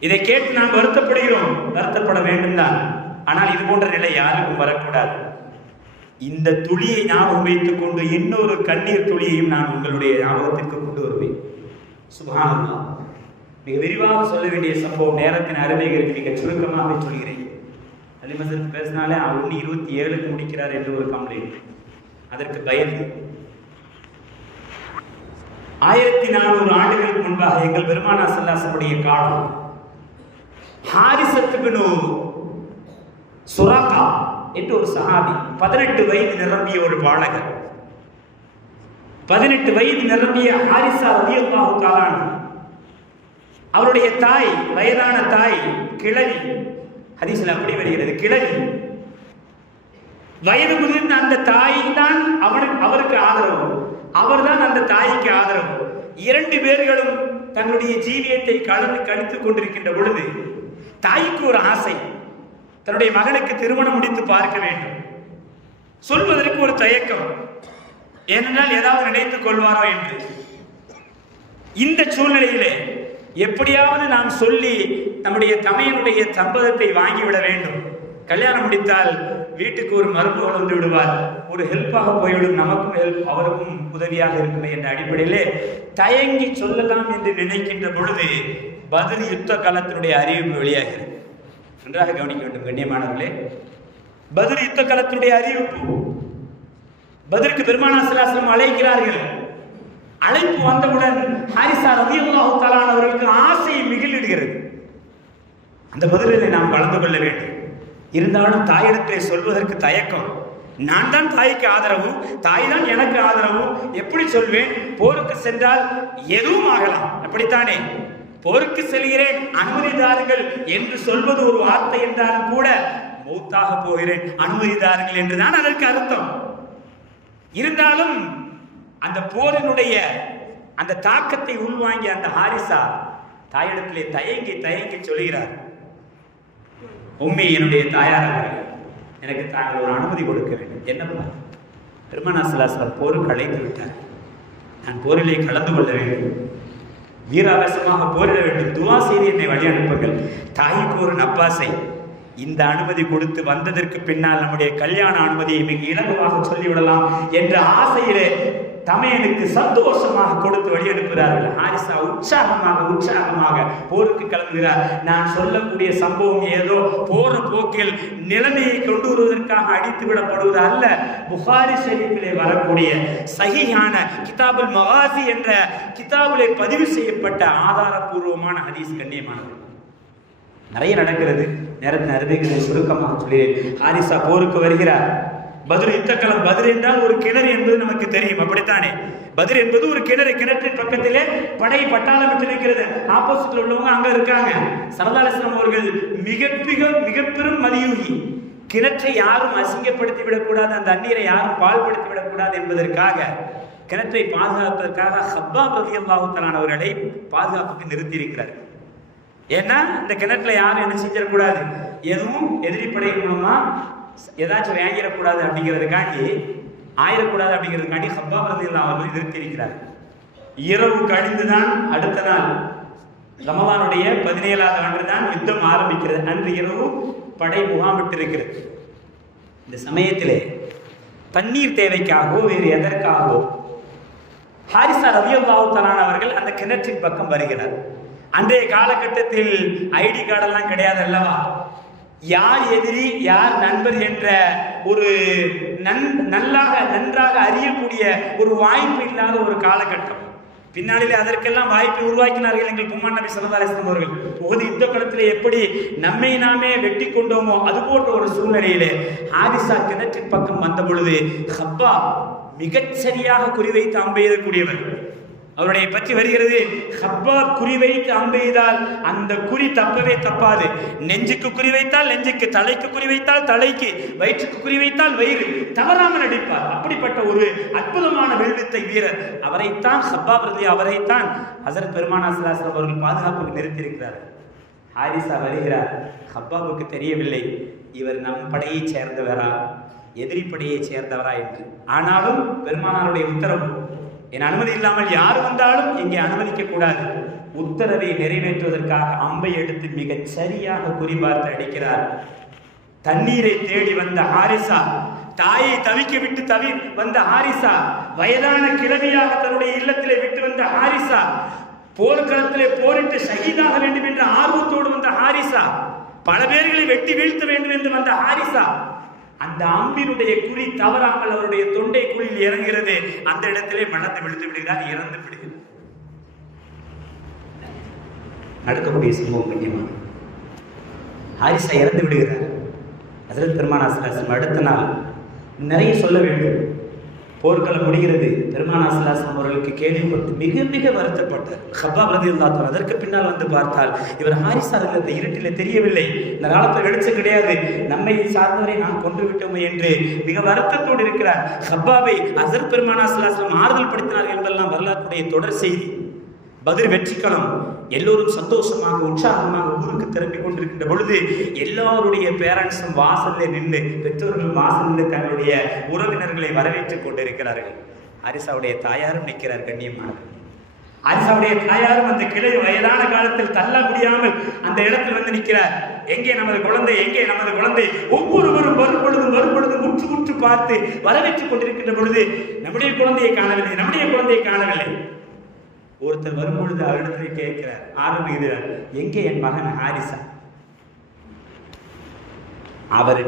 இதை கேட்டு நாம் வருத்தப்படுகிறோம். வருத்தப்பட வேண்டும் தான். ஆனால் இது போன்ற நிலை யாருக்கும் வரக்கூடாது. இந்த துளியை ஞாபகம் வைத்துக் கொண்டு இன்னொரு கண்ணீர் துளியையும் நான் உங்களுடைய ஞாபகத்திற்கு கொண்டு வருவேன். சுப்ஹானல்லாஹ். மிக விரிவாக சொல்ல வேண்டிய சம்பவம், நேரத்தின் அருமைகளுக்கு மிக சுருக்கமாக சொல்கிறேன். அலிமசருக்கு பேசினாலே அவர் 27க்கு முடிக்கிறார் என்று ஒரு கம்ப்ளைண்ட். அதற்கு பயந்து 1400 ஆண்டுகளுக்கு முன்பாக எங்கள் பெருமானார் ஸல்லல்லாஹு அலைஹி வஸல்லம் காலம், ஹாரிஸத் இப்னு சுராகா என்று ஒரு சஹாபி, 18 வயது நிரம்பிய ஒரு பாலகர். 18 வயது நிரம்பிய ஹாரிஸா ரலியல்லாஹு தஆலா அன்ஹு, அவருடைய தாய், வயதான தாய், கிழவி. ஹதீஸ்ல அப்படி வருகிறது, கிழவி. வயது முதிர்ந்த அந்த தாய் தான் அவருக்கு ஆதரவு, அவர்தான் அந்த தாய்க்கு ஆதரவு. 2 பேர்களும் தங்களுடைய ஜீவியத்தை கழித்துக் கொண்டிருக்கின்ற பொழுது தாய்க்கு ஒரு ஆசை, தன்னுடைய மகனுக்கு திருமணம் முடித்து பார்க்க வேண்டும். சொல்வதற்கு ஒரு தயக்கம், ஏனென்றால் ஏதாவது நினைத்துக் கொள்வாரோ என்று. இந்த சூழ்நிலையிலே எப்படியாவது நாம் சொல்லி நம்முடைய தமையனுடைய சம்பதத்தை வாங்கிவிட வேண்டும். கல்யாணம் முடித்தால் வீட்டுக்கு ஒரு மருமகள் வந்து விடுவார், ஒரு ஹெல்ப்பாக போய்விடும், நமக்கும் ஹெல்ப், அவருக்கும் உதவியாக இருக்குமே என்ற அடிப்படையிலே தயங்கி சொல்லலாம் என்று நினைக்கின்ற பொழுது பத்ர் யுத்த காலத்தினுடைய அறிவிப்பு வெளியாகிறது. நன்றாக கவனிக்க வேண்டும் கண்ணியமானவர்களே. பத்ர் யுத்த களத்தினுடைய அறிவிப்பு. பத்ருக்கு பெருமானார் ஸல்லல்லாஹு அலைஹி வஸல்லம் அழைக்கிறார்கள். அழைப்பு வந்தவுடன் ஹாரிஸா ரலியல்லாஹு தஆலா அவர்களுக்கு ஆசை மிகிலிடுகிறது. அந்த பத்ரிலே நாம் கலந்து கொள்ள வேண்டும். இருந்தாலும் தாயிடத்திலே சொல்வதற்கு தயக்கம். நான் தான் தாய்க்கு ஆதரவு, தாய் தான் எனக்கு ஆதரவு, எப்படி சொல்வேன்? போருக்கு சென்றால் எதுவும் ஆகலாம், அப்படித்தானே? போருக்கு செல்கிறேன், அனுமதிதாருங்கள் என்று சொல்வது ஒரு வார்த்தை என்றாலும் கூட மௌத்தாக போகிறேன், அனுமதிதாருங்கள் என்றுதான் அதற்கு அர்த்தம். இருந்தாலும் அந்த போரினுடைய அந்த தாக்கத்தை உள்வாங்கிய அந்த ஹாரிஸா தாயிடத்திலே தயங்கி தயங்கி சொல்கிறார், உம்மி, என்னுடைய தாயார் அவர்கள், எனக்கு தாங்கள் ஒரு அனுமதி கொடுக்க வேண்டும். என்னப்பா? பெருமானார் ஸல்லல்லாஹு அலைஹி வஸல்லம் போருக்கு அழைத்து விட்டார், நான் போரிலே கலந்து கொள்ள வேண்டும், வீராவேசமாக போரிட வேண்டும், துவா செய்து என்னை வழி அனுப்புங்கள். தாய்க்கு ஒரு நப்பாசை. இந்த அனுமதி கொடுத்து வந்ததற்கு பின்னால் நம்முடைய கல்யாண அனுமதியை மிக இலகுவாக சொல்லிவிடலாம் என்ற ஆசையிலே தமையனுக்கு சந்தோஷமாக கொடுத்து வழி அனுப்புகிறார்கள். ஹாரிஸா உற்சாகமாக போருக்கு கிளம்புகிறார். நான் சொல்லக்கூடிய சம்பவம் ஏதோ போற போக்கில் நிலைமையை கொண்டு வருவதற்காக அடித்து விடப்படுவது அல்ல. புகாரி ஷரீஃபிலே வரக்கூடிய சஹீஹான கிதாபுல் மகாசி என்ற கிதாபிலே பதிவு செய்யப்பட்ட ஆதாரபூர்வமான ஹதீஸ். கண்ணியமானது நிறைய நடக்கிறது. நேரத்தின் அருமைகளை சுருக்கமாக சொல்கிறேன். ஹாரிஸா போருக்கு வருகிறார். பத்ர் யுத்தக்களம். பத்ர் என்றால் ஒரு கிணறு என்பது நமக்கு தெரியும், அப்படித்தானே? பத்ர் என்பது ஒரு கிணறு. கிணற்றின் பக்கத்திலே படை பட்டாளம் இருக்கிறது. ஆப்போசிட்ல உள்ளவங்க அங்க இருக்காங்க. ஸல்லல்லாஹு அலைஹி வஸல்லம் அவர்கள் மிக பெரும் மதியூகி. கிணற்றை யாரும் அசிங்கப்படுத்தி விடக்கூடாது, அந்த தண்ணீரை யாரும் பாழ்படுத்தி விடக்கூடாது என்பதற்காக, கிணற்றை பாதுகாப்பதற்காக ஹப்பாப் ரலியல்லாஹு தஆலா அவர்களை பாதுகாப்புக்கு நிறுத்தி இருக்கிறார். ஏன்னா இந்த கிணற்றுல யாரும் என்ன செஞ்சிடக்கூடாது, எதுவும் எதிரி படை மூலமா ஏதாச்சும் வாங்கிடக்கூடாது அப்படிங்கிறதுக்காண்டி, ஆயிடக்கூடாது அப்படிங்கிறதுக்காண்டி ஹப்பாப் ரலியல்லாஹு அவர்கள் நிறுத்தி இருக்கிறார். இரவு கழிந்துதான் அடுத்த நாள் ரமலானுடைய 17வது ஆண்டு தான் யுத்தம் ஆரம்பிக்கிறது. அன்று இரவு படை முகாமிட்டு இருக்கிறது. இந்த சமயத்திலே தண்ணீர் தேவைக்காகவோ வேறு எதற்காகவோ ஹாரிஸா ரலியல்லாஹு தஆலா அவர்கள் அந்த கிணற்றின் பக்கம் வருகிறார். அன்றைய காலகட்டத்தில் ஐடி கார்டெல்லாம் கிடையாது அல்லவா? யார் எதிரி யார் நண்பர் என்ற ஒரு நன்றாக அறியக்கூடிய ஒரு வாய்ப்பு இல்லாத ஒரு காலகட்டம். பின்னாளிலே அதற்கெல்லாம் வாய்ப்பை உருவாக்கினார்கள் எங்கள் பெருமானார் நபி ஸல்லல்லாஹு அலைஹி வஸல்லம் அவர்கள். உஹது யுத்த களத்திலே எப்படி நம்மை நாமே வெட்டி கொண்டோமோ அது போன்ற ஒரு சூழ்நிலையிலே ஹாரிஸா கிணற்றின் பக்கம் வந்த பொழுது ஹப்பாப் மிகச்சரியாக குறிவைத்து அம்பெய்தக்கூடியவர். அவருடைய பற்றி வருகிறது, ஹப்பாப் குறிவைத்து அம்பெய்தால் அந்த குறி தப்பவே தப்பாது. நெஞ்சுக்கு குறிவைத்தால் நெஞ்சுக்கு, தலைக்கு குறிவைத்தால் தலைக்கு, வயிற்றுக்கு குறிவைத்தால் வயிறு, தவறாமல் அடிப்பார். அப்படிப்பட்ட ஒரு அற்புதமான வில்வித்தை வீரர். அவரைத்தான் ஹப்பாப் அவரைத்தான் ஹஸரத் பெருமானார் ஸல்லல்லாஹு அலைஹி வஸல்லம் அவர்கள் பாதுகாப்புக்கு நிறுத்தியிருக்கிறார். ஹாரிஸா வருகிறார். ஹப்பாபுக்கு தெரியவில்லை இவர் நம் படையை சேர்ந்தவரா எதிரி படையை சேர்ந்தவரா என்று. ஆனாலும் பெருமானாருடைய உத்தரவு, என் அனுமதி இல்லாமல் யார் வந்தாலும் இங்கே அனுமதிக்க கூடாது. உத்தரவை நிறைவேற்றுவதற்காக அம்பை எடுத்து மிகச் சரியாக குறிபார்த்து அடிக்கிறார். தண்ணீரை தேடி வந்த ஹாரிஸா, தாயை தவிக்க விட்டு வந்த ஹாரிஸா, வயதான கிழவியாக தன்னுடைய இல்லத்திலே விட்டு வந்த ஹாரிஸா, போர்க்களத்திலே போரிட்டு ஷஹீதாக வேண்டும் என்ற ஆர்வத்தோடு வந்த ஹாரிஸா, பல பேர்களை வெட்டி வீழ்த்த வேண்டும் என்று வந்த ஹாரிஸா, அந்த அம்பினுடைய குறி தவறாமல் அவருடைய தொண்டை குழியில் இறங்குகிறது. அந்த இடத்திலே மனத்தை விழுந்து விடுகிறார், இறந்து விடுகிறார். நடக்கக்கூடிய சம்பவம் கண்ணியமான ஹாரிஸா இறந்து விடுகிறார். ஹஸரத் பெருமானார் ஸல்லல்லாஹு அலைஹி வஸல்லம் அடுத்த நாள் நிறைய சொல்ல வேண்டும். போர்க்களம் முடிகிறது. பெருமானார் ஸல்லல்லாஹு அலைஹி வஸல்லம் அவர்களுக்கு கேள்விப்பட்டு மிக வருத்தப்பட்டார். ஹப்பாப் ரலியல்லாஹு தஆலா அதற்கு பின்னால் வந்து பார்த்தால் இவர் ஹாரிஸா இந்த இருட்டிலே தெரியவில்லை, இந்த காலத்தில் வெளிச்சம் கிடையாது, நம்மை சார்ந்தவரை நாம் கொன்று விட்டோமே என்று மிக வருத்தத்தோடு இருக்கிறார். ஹப்பாபை ஹஸரத் பெருமானார் ஸல்லல்லாஹு அலைஹி வஸல்லம் ஆறுதல் படுத்தினார்கள் என்பதெல்லாம் வரலாற்றுடைய தொடர் செய்தி. பத்ர் வெற்றிக்களம். எல்லோரும் சந்தோஷமாக உற்சாகமாக ஊருக்கு திரும்பிக் கொண்டிருக்கின்ற பொழுது எல்லாருடைய பேரண்ட்ஸும் வாசலில் நின்று, பெற்றோர்கள் வாசல் நின்று தங்களுடைய உறவினர்களை வரவேற்றுக் கொண்டிருக்கிறார்கள். ஹாரிஸாவுடைய தாயாரும் நிற்கிறார். கண்ணியமானவர், ஹாரிஸாவுடைய தாயாரும் அந்த கிளை வயதான காலத்தில் தள்ள முடியாமல் அந்த இடத்தில் வந்து நிற்கிறார். எங்கே நமது குழந்தை, எங்கே நமது குழந்தை? ஒவ்வொருவரும் வரும்பொழுதும் உற்று பார்த்து வரவேற்றுக் கொண்டிருக்கின்ற பொழுது நம்முடைய குழந்தையை காணவில்லை. ஒருத்தர் வரும்பொழுது அவரிடத்தில் கேட்கிறார், ஆரம்பிக்கிறார், எங்கே என் மகன் ஹாரிஸா? அவர்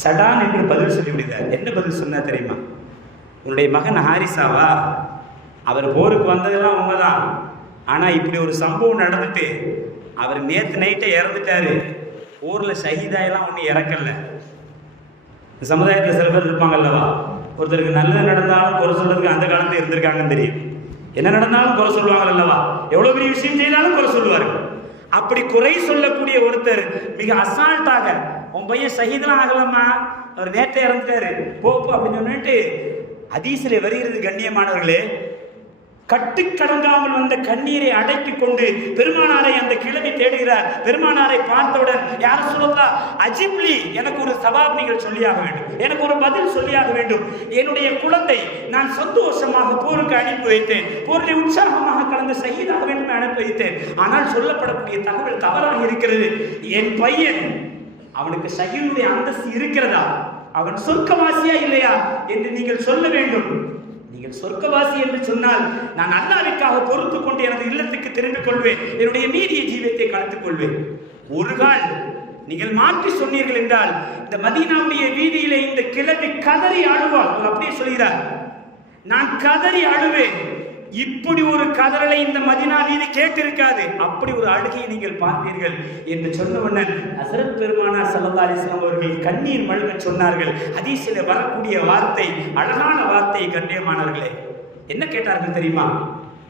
சடான் என்று பதில் சொல்லிவிடுகிறார். என்ன பதில் சொன்னா தெரியுமா? உன்னுடைய மகன் ஹாரிசாவா? அவர் போருக்கு வந்ததெல்லாம் உண்மைதான். ஆனால் இப்படி ஒரு சம்பவம் நடந்துட்டு அவர் நேற்று நைட்டை இறந்துட்டாரு. ஊரில் ஷஹீதாயெல்லாம் ஒன்றும் இறக்கல. இந்த சமுதாயத்தில் சில பேர் இருப்பாங்கல்லவா, ஒருத்தருக்கு நல்லது நடந்தாலும் குறை சொல்றதுக்கு அந்த காலத்தில் இருந்திருக்காங்கன்னு தெரியும். என்ன நடந்தாலும் குறை சொல்லுவாங்க அல்லவா, எவ்வளோ பெரிய விஷயம் செய்தாலும் குறை சொல்லுவார்கள். அப்படி குறை சொல்லக்கூடிய ஒருத்தர் மிக அசால்ட்டாக, உன் பையன் ஷஹீதெல்லாம் ஆகலாமா, அவர் நேற்றை இறந்துட்டாரு போப்பு அப்படின்னு சொல்லிட்டு ஹதீஸிலே வருகிறது. கண்ணியமானவர்களே, கட்டுக்கடங்காமல் வந்த கண்ணீரை அடக்கி கொண்டு பெருமானாரை அந்த கிழவி தேடுகிறார். பெருமானாரை பார்த்தவுடன், யார் சொல்லலாம், அஜிப்லி, எனக்கு ஒரு சவாப் நீங்கள் சொல்லியாக வேண்டும், எனக்கு ஒரு பதில் சொல்லியாக வேண்டும். என்னுடைய குழந்தை நான் சந்தோஷமாக போருக்கு அனுப்பி வைத்தேன், போரிலே உற்சாகமாக கலந்து ஷஹீதாக வேண்டும் அனுப்பி வைத்தேன். ஆனால் சொல்லப்படக்கூடிய தகவல் தவறாக இருக்கிறது. என் பையன், அவனுக்கு ஷஹீதுடைய அந்தஸ்து இருக்கிறதா, அவன் சொர்க்கவாசியா இல்லையா என்று நீங்கள் சொல்ல வேண்டும். நீங்கள் சொர்க்கவாசி என்று சொன்னால் நான் அல்லாஹ்வுக்காக பொறுத்து கொண்டு எனது இல்லத்துக்கு திரும்பிக் கொள்வேன், என்னுடைய மீதிய ஜீவியத்தை கலந்துக் கொள்வேன். ஒரு கால் நீங்கள் மாற்றி சொன்னீர்கள் என்றால் இந்த மதீனாவுடைய வீதியிலே இந்த கிழவி கதறி அழுவாள். அப்படியே சொல்கிறார், நான் கதறி அழுவேன். இப்படி ஒரு கதறலை இந்த மதீனா வீதி கேட்டிருக்காது. அப்படி ஒரு அழுகையை நீங்கள் பார்த்தீர்கள் என்று சொன்னவுடன் ஹஸரத் பெருமானார் ஸல்லல்லாஹு அலைஹி வஸல்லம் அவர்கள் கண்ணீர் மல்க சொன்னார்கள். ஹதீஸில் வரக்கூடிய வார்த்தை அழகான வார்த்தை. கண்ணியமானவர்களே, என்ன கேட்டார்கள் தெரியுமா?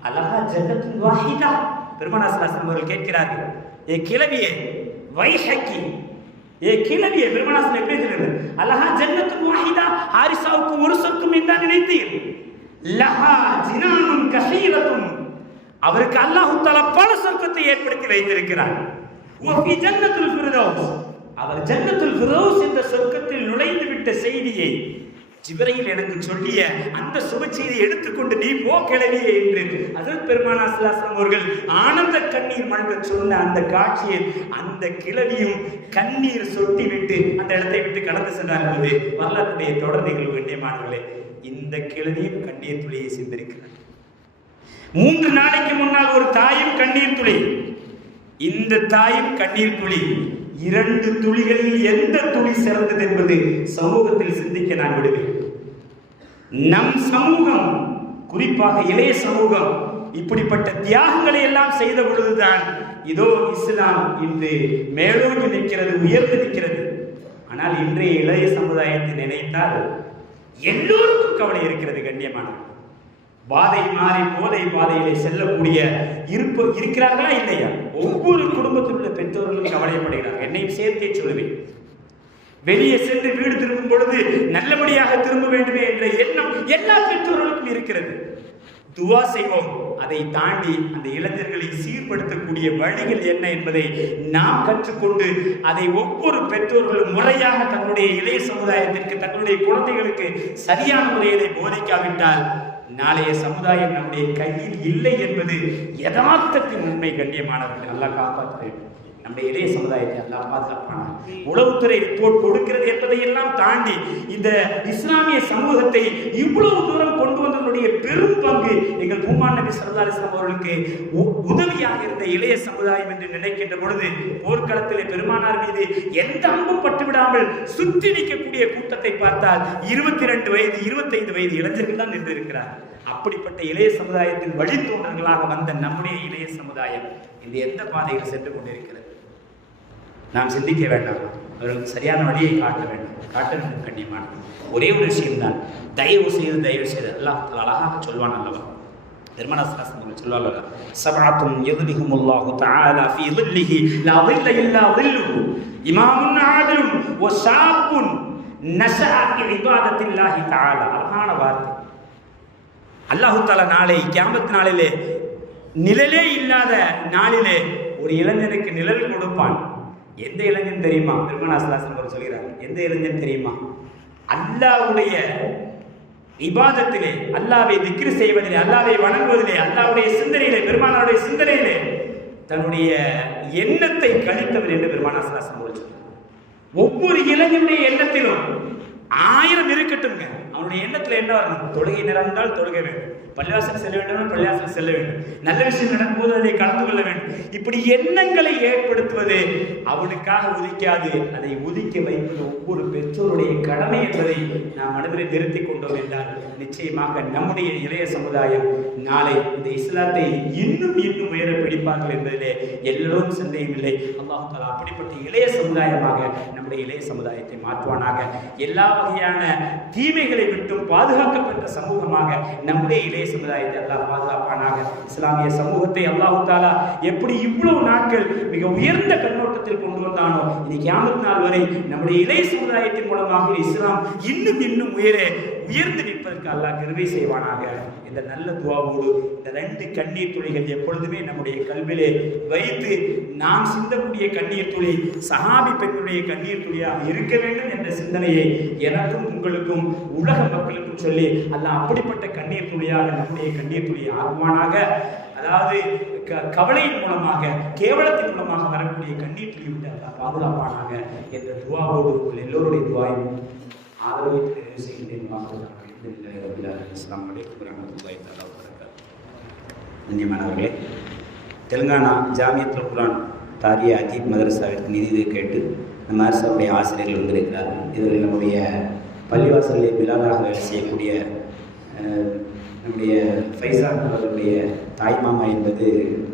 அலஹா ஜன்னத்துன் வாஹிதா. பெருமானார் ஸல்லல்லாஹு அலைஹி வஸல்லம் அவர்கள் கேட்கிறார்கள், ஏ கிழவியே, வைஹக்கி, ஏ கிழவியே, பெருமானார் ஸல்லல்லாஹு அலைஹி வஸல்லம் எப்படி சொல்றாங்க? அலஹா ஜன்னத்துன் வாஹிதா, ஹாரிசாவுக்கு ஒரு சொர்க்கம் என்ன நினைத்தீர்கள்? லஹா ஜினானுன் கஸீரத்துன், அவருக்கு அல்லாஹ் தஆலா பல சொர்க்கத்தை ஏற்படுத்தி வைத்திருக்கிறார். வஃபி ஜன்னத்துல் ஃபிர்தௌஸ், அவர் ஜன்னத்துல் ஃபிர்தௌஸ் என்ற சொர்க்கத்தில் நுழைந்து விட்ட செய்தியை ஜிப்ரீல் எனக்கு சொல்லிய அந்த சுப செய்தியை எடுத்துக்கொண்டு நீ போ கிளவியே என்று ஹஸரத் பெருமானார் ஸல்லல்லாஹு அலைஹி வஸல்லம் அவர்கள் ஆனந்த கண்ணீர் மல்க சொன்ன அந்த காட்சியில் அந்த கிளவியும் கண்ணீர் சொட்டி விட்டு அந்த இடத்தை விட்டு கடந்து சென்றார்கள். வரலாற்றுடைய தொடர் நிகழ்வு. கண்ணியமானவர்களே, இந்த கிழவியும் கண்ணீர் துளியை சிந்திருக்கிறார். 3 நாளைக்கு முன்னால் ஒரு தாயும் கண்ணீர் துளி, இந்த தாயும் கண்ணீர் துளி. 2 துளிகளில் எந்த துளி சிறந்தது என்பது சமூகத்தில் சிந்திக்க நான் விடுவேன். நம் சமூகம், குறிப்பாக இளைய சமூகம், இப்படிப்பட்ட தியாகங்களை எல்லாம் செய்த பொழுதுதான் இதோ இஸ்லாம் இன்று மேலோங்கி நிற்கிறது, உயர்ந்து நிற்கிறது. ஆனால் இன்றைய இளைய சமுதாயத்தை நினைத்தால் எல்லோருக்கும் கவலை இருக்கிறது. கண்ணியமான பாதை மாறி போதை பாதையிலே செல்லக்கூடிய இருக்கிறார்களா இல்லையா? ஒவ்வொரு குடும்பத்தில் உள்ள பெற்றோர்களும் கவலைப்படுகிறார்கள். என்னையும் சேர்த்தே சொல்லுவேன். வெளியே சென்று வீடு திரும்பும் பொழுது நல்லபடியாக திரும்ப வேண்டுமே என்ற எண்ணம் எல்லா பெற்றோர்களுக்கும் இருக்கிறது. துவா செய்வோம். அதை தாண்டி அந்த இளைஞர்களை சீர்படுத்தக்கூடிய வழிகள் என்ன என்பதை நாம் கற்றுக்கொண்டு அதை ஒவ்வொரு பெற்றோர்களும் முறையாக தன்னுடைய இளைய சமுதாயத்திற்கு, தன்னுடைய குழந்தைகளுக்கு சரியான முறையிலே போதிக்காவிட்டால் நாளைய சமுதாயம் நம்முடைய கையில் இல்லை என்பது யதார்த்தத்தின் உண்மை. கண்ணியமானவர்கள், அல்லாஹ் காப்பாற்ற வேண்டும். நம்முடைய இளைய சமுதாயத்தை அல்லாஹ் பாதுகாப்பான உளவுத்துறை ரிப்போர்ட் கொடுக்கிறது என்பதையெல்லாம் தாண்டி இந்த இஸ்லாமிய சமூகத்தை இவ்வளவு தூரம் கொண்டு வந்ததனுடைய பெரும் பங்கு எங்கள் பூமான் நபி ஸல்லல்லாஹு அலைஹி வஸல்லம் அவர்களுக்கு உதவியாக இருந்த இளைய சமுதாயம் என்று நினைக்கின்ற பொழுது போர்க்களத்திலே பெருமானார் மீது எந்த அம்பும் பட்டுவிடாமல் சுற்றி நிற்கக்கூடிய கூட்டத்தை பார்த்தால் 22 வயது 25 வயது இளைஞர்கள் தான் நின்று இருக்கிறார். அப்படிப்பட்ட இளைய சமுதாயத்தின் வழித்தோன்றல்களாக வந்த நம்முடைய இளைய சமுதாயம் இந்த எந்த பாதையில் சென்று கொண்டிருக்கிறது? நாம் சிந்திக்க வேண்டாம், அவர்களுக்கு சரியான வழியை காட்ட வேண்டும். காட்ட வேண்டும். கண்ணியமான ஒரே ஒரு விஷயம்தான், தயவு செய்து அல்லாஹ் அழகாக சொல்வான் அல்லவா, பெருமானார் சொல்வார்கள், சபஅத்துன் யதுலிஹுமுல்லாஹு தஆலா ஃபீ ظில்லிஹி லா ظில்ல இல்லா ظில்லுஹு இமாமுன் ஆதிலுன் வ ஷாபுன் நஷஅ ஃபீ இபாதத்தில்லாஹி தஆலா. அழகான வார்த்தை. அல்லாஹ் தஆலா நாளை கியாமத் நாளிலே, நிழலே இல்லாத நாளிலே ஒரு இளைஞனுக்கு நிழல் கொடுப்பான். எந்த இளைஞன் தெரியுமா? பெருமானார் ஸல்லல்லாஹு அலைஹி வஸல்லம் சொல்கிறார், எந்த இளைஞன் தெரியுமா? அல்லாஹ்வுடைய இபாதத்திலே, அல்லாஹ்வை திக்ர் செய்வதிலே, அல்லாஹ்வை வணங்குவதிலே, அல்லாஹ்வுடைய சிந்தனையிலே, பெருமானாருடைய சிந்தனையிலே தன்னுடைய எண்ணத்தை கழித்தவர் என்று பெருமானார் ஸல்லல்லாஹு அலைஹி வஸல்லம் சொல்கிறார். ஒவ்வொரு இளைஞனுடைய எண்ணத்திலும் 1000 இருக்கட்டும்ங்க, அவனுடைய எண்ணத்தில் என்ன வரணும்? தொழுகை நிறந்தால் தொழுகை வேண்டும், பள்ளிவாசல் செல்ல வேண்டும், பள்ளிவாசல் செல்ல வேண்டும், நல்ல விஷயம் நடக்கும்போது அதை கலந்து கொள்ள வேண்டும். இப்படி எண்ணங்களை ஏற்படுத்துவது அவனுக்காக உதிக்காது, அதை உதிக்க வைப்பது ஒவ்வொரு பெற்றோருடைய கடமை என்பதை நாம் மனதில் நிறுத்திக் கொண்டோம் என்றால் நிச்சயமாக நம்முடைய இளைய சமுதாயம் நாளை இந்த இஸ்லாத்தை இன்னும் இன்னும் உயர பிடிப்பார்கள் என்பதிலே எல்லோரும் சந்தேகம் இல்லை. அல்லாஹ் தஆலா அப்படிப்பட்ட இளைய சமுதாயமாக நம்முடைய இளைய சமுதாயத்தை மாற்றுவானாக. எல்லா வகையான தீமைகளை விட்டும் பாதுகாக்கப்பட்ட சமூகமாக நம்முடைய இளைய சமுதாயத்தை அல்லாஹ் பாதுகாப்பானாக. இஸ்லாமிய சமூகத்தை அல்லாஹ் தஆலா எப்படி இவ்வளவு நாட்கள் மிக உயர்ந்த கண்ணோட்டத்தில் கொண்டு வந்தானோ, இனி கியாமத் நாள் வரை நம்முடைய இளைய சமுதாயத்தின் மூலமாக இஸ்லாம் இன்னும் இன்னும் உயர்ந்து நிற்பதற்கு அல்லாஹ் கிருபை செய்வானாக. இந்த நல்ல துஆவோடு இந்த 2 கண்ணீர் துளிகள் எப்பொழுதுமே நம்முடைய கல்விலே வைத்து நாம் சிந்தக்கூடிய கண்ணீர் துளி சஹாபி பெண்ணுடைய கண்ணீர் துளியாக இருக்க வேண்டும் என்ற சிந்தனையை எனக்கும் உங்களுக்கும் உலக மக்களுக்கும் சொல்லி அல்லாஹ் அப்படிப்பட்ட கண்ணீர் துளியாக நம்முடைய கண்ணீர் துளியை ஆகுவானாக. அதாவது கவலையின் மூலமாக கேவலத்தின் மூலமாக வரக்கூடிய கண்ணீர் துளி விட்டு அல்லாஹ் பாதுகாப்பானாக என்ற துஆவோடு உங்கள் எல்லோருடைய துஆவையும் ஆதரவை தெரிவு செய்கின்றேன். கண்ணியமானவர்களே, தெலுங்கானா ஜாமியத்துல் குர்ஆன் தாரியா அஜீப் மதரசாவிற்கு நிதி கேட்டு நம்ம மதரசாவுடைய ஆசிரியர்கள் வந்திருக்கிறார்கள். இதில் நம்முடைய பள்ளிவாசலில் பிலாலாக வேலை செய்யக்கூடிய நம்முடைய ஃபைசான் அவர்களுடைய தாய்மாமா என்பது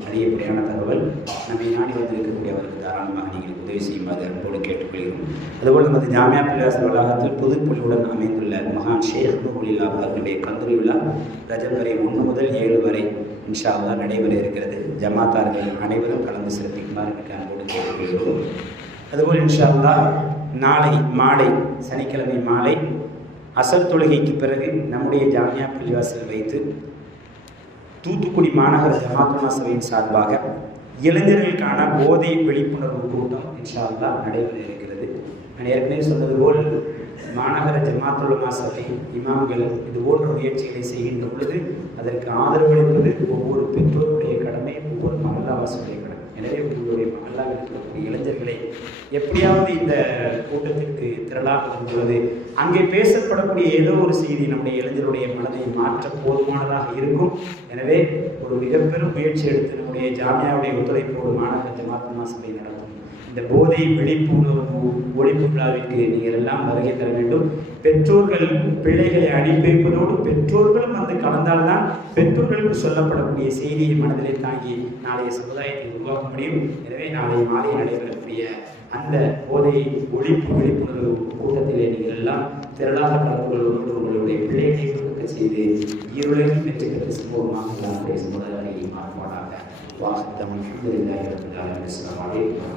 அறியப்படியான தகவல். நம்மை நாடி வந்திருக்கக்கூடிய அவருக்கு தாராளமாக நீங்கள் உதவி செய்யுமாறு அன்போடு கேட்டுக்கொள்கிறோம். அதுபோல் நமது ஜாமியா பள்ளிவாசல் வளாகத்தில் புதுப்பொலிவுடன் அமைந்துள்ள மகான் ஷேக் நூருல்லா அவர்களுடைய கந்தூரி விழா ரஜப் வரை 1 முதல் 7 வரை இன்ஷா அல்லாஹ் நடைபெற இருக்கிறது. ஜமாத்தார்கள் அனைவரும் கலந்து சிறப்பிக்குமாறு மிக அன்போடு கேட்டுக்கொள்கிறோம். அதுபோல் இன்ஷா அல்லாஹ் நாளை மாலை சனிக்கிழமை மாலை அசல் தொழுகைக்கு பிறகு நம்முடைய ஜாமியா பள்ளிவாசல் வைத்து தூத்துக்குடி மாநகர ஜமாத்துல் சபையின் சார்பாக இளைஞர்களுக்கான போதை விழிப்புணர்வு கூட்டம் இன்ஷா அல்லாஹ் நடைபெற இருக்கிறது. நான் ஏற்கனவே சொன்னது போல் மாநகர ஜமாத்துல் சபை இமாம்கள் இது போன்ற முயற்சிகளை செய்கின்ற பொழுது அதற்கு ஆதரவளிப்பது ஒவ்வொரு பெற்றோருடைய கடமை, ஒவ்வொரு மகல்லாவாசியுடைய கடமை. எனவே உங்களுடைய மகல்லாவில் இருக்கக்கூடிய இளைஞர்களை எப்படியாவது இந்த கூட்டத்திற்கு திரளாக கொண்டுள்ளது, அங்கே பேசப்படக்கூடிய ஏதோ ஒரு செய்தி நம்முடைய இளைஞருடைய மனதை மாற்ற போதுமானதாக இருக்கும். எனவே ஒரு மிக பெரும் முயற்சி எடுத்து நம்முடைய ஜாமியாவுடைய ஒத்துழைப்போடு மாநகர ஜமாத்துல் சபை நடத்தும் இந்த போதை விழிப்புணர்வு ஒழிப்பு விழாவிற்கு நீங்கள் எல்லாம் வருகை தர வேண்டும். பெற்றோர்கள் பிள்ளைகளை அனுப்பி வைப்பதோடு பெற்றோர்களும் வந்து கலந்தால்தான் பெற்றோர்களுக்கு சொல்லப்படக்கூடிய செய்தியை மனதிலே தாங்கி நாளைய சமுதாயத்தை உருவாக்க முடியும். எனவே நாளை மாலை நடைபெறக்கூடிய அந்த போதை ஒழிப்பு விழிப்புணர்வு கூட்டத்திலே நீங்கள் எல்லாம் திரளாக கலந்து கொள்வதோடு உங்களுடைய பிள்ளைகளை கொடுக்க செய்து இருளையும் வெற்றி பெற்ற சம்பவமாக நம்முடைய சமுதாயத்தை மாற்றுவானாக. வாசத்தம் அல்ஹம்துலில்லாஹி ரப்பில் ஆலமீன். அஸ்ஸலாமு அலைக்கும்.